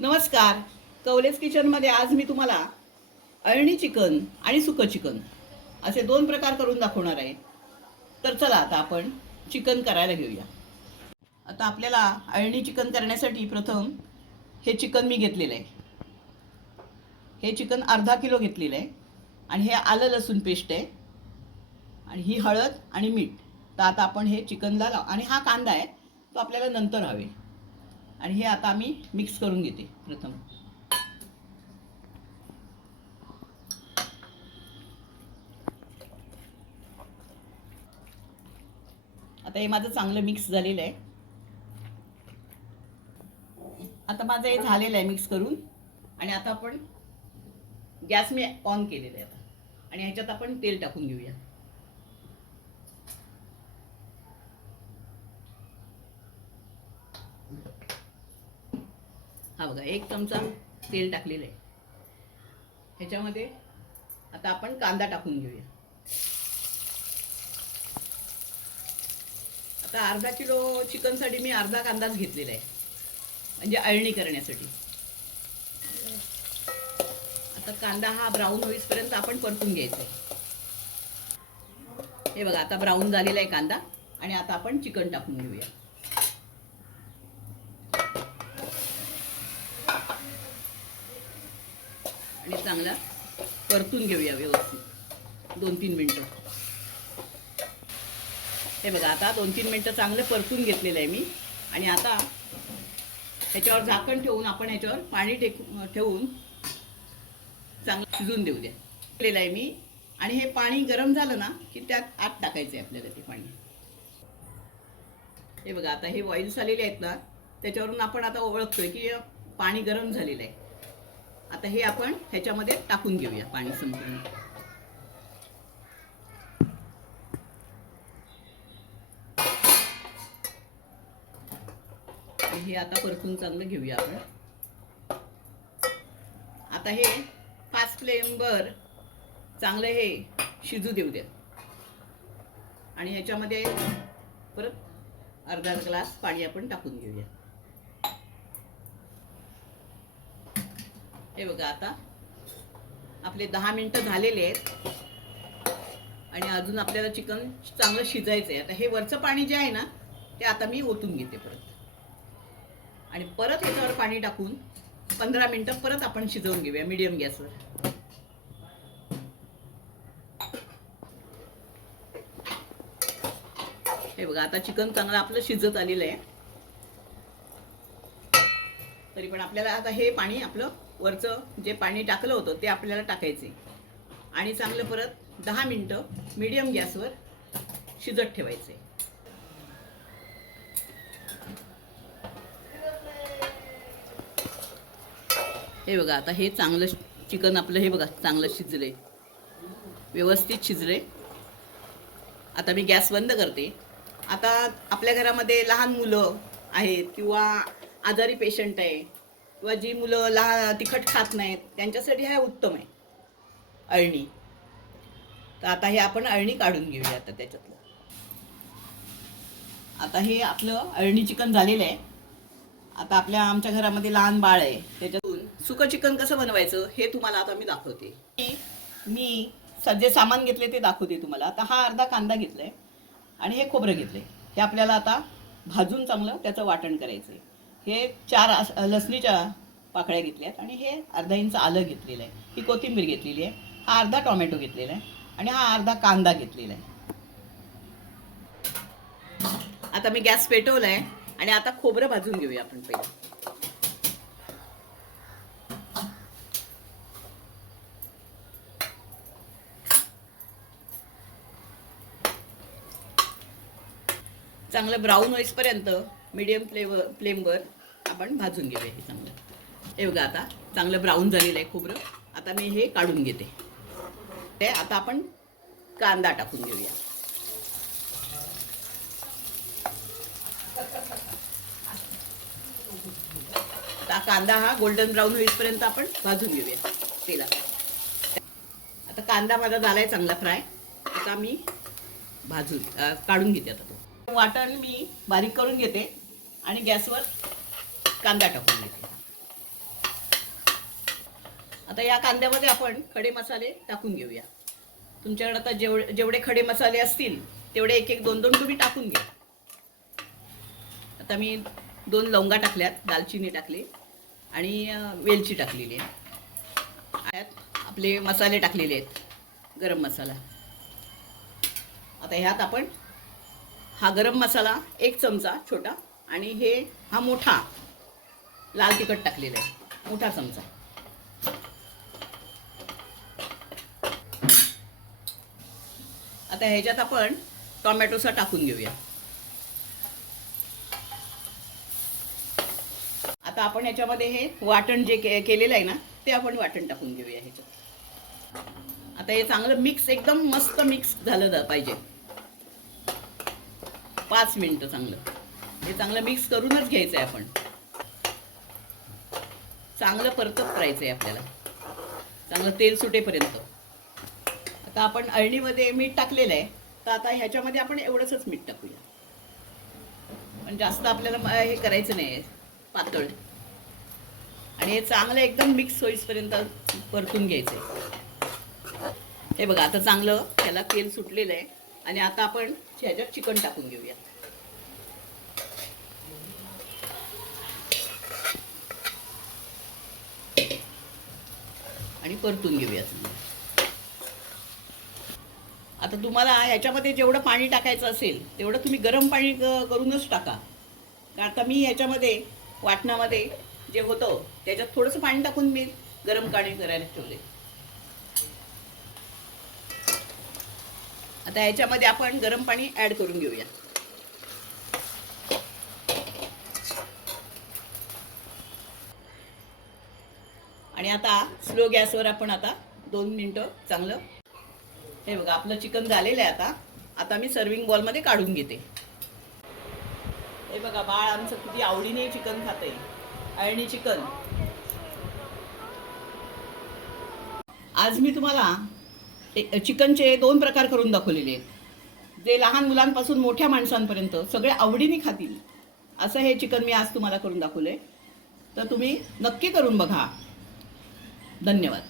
नमस्कार. कवलेस किचनमध्ये आज मी तुम्हाला अळणी चिकन आणि सुकं चिकन असे दोन प्रकार करून दाखवणार आहे. तर चला आता आपण चिकन करायला घेऊया. आता आपल्याला अळणी चिकन करण्यासाठी प्रथम हे चिकन मी घेतलेलं आहे. हे चिकन अर्धा किलो घेतलेलं आहे आणि हे आलं लसूण पेस्ट आहे. आणि ही हळद आणि मीठ. तर आता आपण हे चिकनला लाव आणि हा कांदा आहे तो आपल्याला नंतर हवे. आणि हे आता आम्ही मिक्स करून घेते प्रथम. आता हे माझं चांगलं मिक्स झालेलं आहे. आता माझं हे झालेलं आहे मिक्स करून. आणि आता आपण गॅस मी ऑन केलेलं आहे आता. आणि ह्याच्यात आपण तेल टाकून घेऊया. हा बघा एक चमचा तेल टाकलेलं आहे. ह्याच्यामध्ये आता आपण कांदा टाकून घेऊया. आता अर्धा किलो चिकनसाठी मी अर्धा कांदाच घेतलेला आहे. म्हणजे अळणी करण्यासाठी. आता कांदा हा ब्राऊन होईपर्यंत आपण परतून घ्यायचा आहे. हे बघा आता ब्राऊन झालेला आहे कांदा आणि आता आपण चिकन टाकून घेऊया. आणि चांगला परतून घेऊया व्यवस्थित. दोन तीन मिनटं. हे बघा आता दोन तीन मिनटं चांगलं परतून घेतलेलं आहे मी. आणि आता ह्याच्यावर झाकण ठेवून आपण ह्याच्यावर पाणी टेक ठेवून चांगलं शिजून देऊ द्या केलेलं आहे मी. आणि हे पाणी गरम झालं ना की त्यात आत टाकायचं आहे आपल्याला ते पाणी. हे बघा आता हे बॉईल झालेले आहेत ना त्याच्यावरून आपण आता ओळखतोय की पाणी गरम झालेलं आहे. आता हे आपण ह्याच्यामध्ये टाकून घेऊया पाणी संपूर्ण. हे आता परतून चांगलं घेऊया आपण. आता हे फास्ट फ्लेमवर चांगलं हे शिजू देऊ द्या. आणि ह्याच्यामध्ये परत अर्धा ग्लास पाणी आपण टाकून घेऊया. हे बघा आता. आपले दहा मिनटं झालेले आहेत. आणि अजून आपल्याला चिकन चांगलं शिजायचं आहे आता हे वरचं पाणी जे आहे ना ते आता मी ओतून घेते परत. आणि परत ह्याच्यावर पाणी टाकून पंधरा मिनटं परत आपण शिजवून घेऊया मीडियम गॅसवर. हे बघा आता चिकन चांगलं आपलं शिजत आलेलं आहे. तरी पण आपल्याला आता हे पाणी आपलं वरचं जे पाणी टाकलं होतं ते आपल्याला टाकायचे. आणि चांगलं परत दहा मिनटं मीडियम गॅसवर शिजत ठेवायचे. हे बघा आता हे चांगलं चिकन आपलं हे बघा चांगलं शिजले. व्यवस्थित शिजले. आता मी गॅस बंद करते. आता आपल्या घरामध्ये लहान मुलं आहेत किंवा आजारी पेशंट आहे किंवा जी मुलं लहान तिखट खात नाहीत त्यांच्यासाठी हा उत्तम आहे. अळणी. तर आता हे आपण अळणी काढून घेऊया आता त्याच्यातलं. आता हे आपलं अळणी चिकन झालेलं आहे. आता आपल्या आमच्या घरामध्ये लहान बाळ आहे. त्याच्यातून सुकं चिकन कसं बनवायचं हे तुम्हाला आता मी दाखवते. मी- जे सामान घेतले ते दाखवते तुम्हाला. आता हा अर्धा कांदा घेतला आहे आणि हे खोबरं घेतलं आहे हे आपल्याला आता भाजून चांगलं त्याचं वाटण करायचं आहे हे चार लसणीच्या पाकळ्या घेतल्यात आणि हे अर्धा इंच आलं घेतलेलं आहे. ही कोथिंबीर घेतलेली आहे. हा अर्धा टोमॅटो घेतलेला आहे आणि हा अर्धा कांदा घेतलेला आहे. आता मी गॅस पेटवला आहे आणि आता खोबरं भाजून घेऊया आपण पहिले. चांगलं ब्राऊन होईपर्यंत मीडियम फ्लेवर फ्लेमवर आपण भाजून घेऊया हे चांगलं. हे बघा आता चांगलं ब्राऊन झालेलं आहे खोबरं. आता मी हे काढून घेते. ते आता आपण कांदा टाकून घेऊया. आता कांदा हा गोल्डन ब्राऊन होईपर्यंत आपण भाजून घेऊया तेलात. आता कांदा माझा झाला आहे चांगला फ्राय आता मी भाजून काढून घेते आता तो. वाटण मी बारीक करून घेते. आणि गॅसवर कांदा टाकून घेते आता या कांद्यामध्ये आपण खडे मसाले टाकून घेऊया. तुमच्याकडे आता जेवढे जेवढे खडे मसाले असतील तेवढे एक एक दोन दोन तुम्ही टाकून घ्या. आता मी दोन लवंगा टाकल्यात दालचिनी टाकली आणि वेलची टाकलेली आहे. आपले मसाले टाकलेले आहेत गरम मसाला. आता ह्यात आपण हा गरम मसाला एक चमचा छोटा आणि हे हा मोठा लाल तिखट टाकलेला आहे. मोठा चमचा. आता ह्याच्यात आपण टोमॅटोचा टाकून घेऊया. आता आपण ह्याच्यामध्ये हे वाटण जे के केलेलं आहे ना ते आपण वाटण टाकून घेऊया ह्याच्यात. आता हे चांगलं मिक्स एकदम मस्त मिक्स झालं पाहिजे. पाच मिनटं चांगलं. हे चांगलं मिक्स करूनच घ्यायचं आहे आपण. चांगलं परतत करायचं आहे आपल्याला. चांगलं तेल सुटेपर्यंत. आता आपण अळणीमध्ये मीठ टाकलेलं आहे. तर आता ह्याच्यामध्ये आपण एवढंच मीठ टाकूया. पण जास्त आपल्याला हे करायचं नाही आहे. पातळ. आणि हे चांगलं एकदम मिक्स होईपर्यंत परतून घ्यायचं आहे हे बघा आता चांगलं त्याला तेल सुटलेलं आहे. आणि आता आपण ह्याच्यात चिकन टाकून घेऊया आणि परतून घेऊया आता तुम्हाला ह्याच्यामध्ये जेवढं पाणी टाकायचं असेल तेवढं तुम्ही गरम पाणी करूनच टाका. आता मी ह्याच्यामध्ये वाटणामध्ये जे होतं त्याच्यात थोडंसं पाणी टाकून मी गरम पाणी करायला ठेवले आता ह्याच्यामध्ये आपण गरम पाणी ॲड करून घेऊया. आणि आता स्लो गॅसवर आपण आता दोन मिनटं चांगलं हे बघा आपलं चिकन झालेलं आहे आता. आता मी सर्विंग बॉलमध्ये काढून घेते. हे बघा बाळ आमचं किती आवडीने चिकन खाते अळणी चिकन. आज मी तुम्हाला चिकनचे दोन प्रकार करून दाखवलेले आहेत. जे लहान मुलांपासून मोठ्या माणसांपर्यंत सगळे आवडीने खातील असं हे चिकन मी आज तुम्हाला करून दाखवलं आहे तर तुम्ही नक्की करून बघा. धन्यवाद.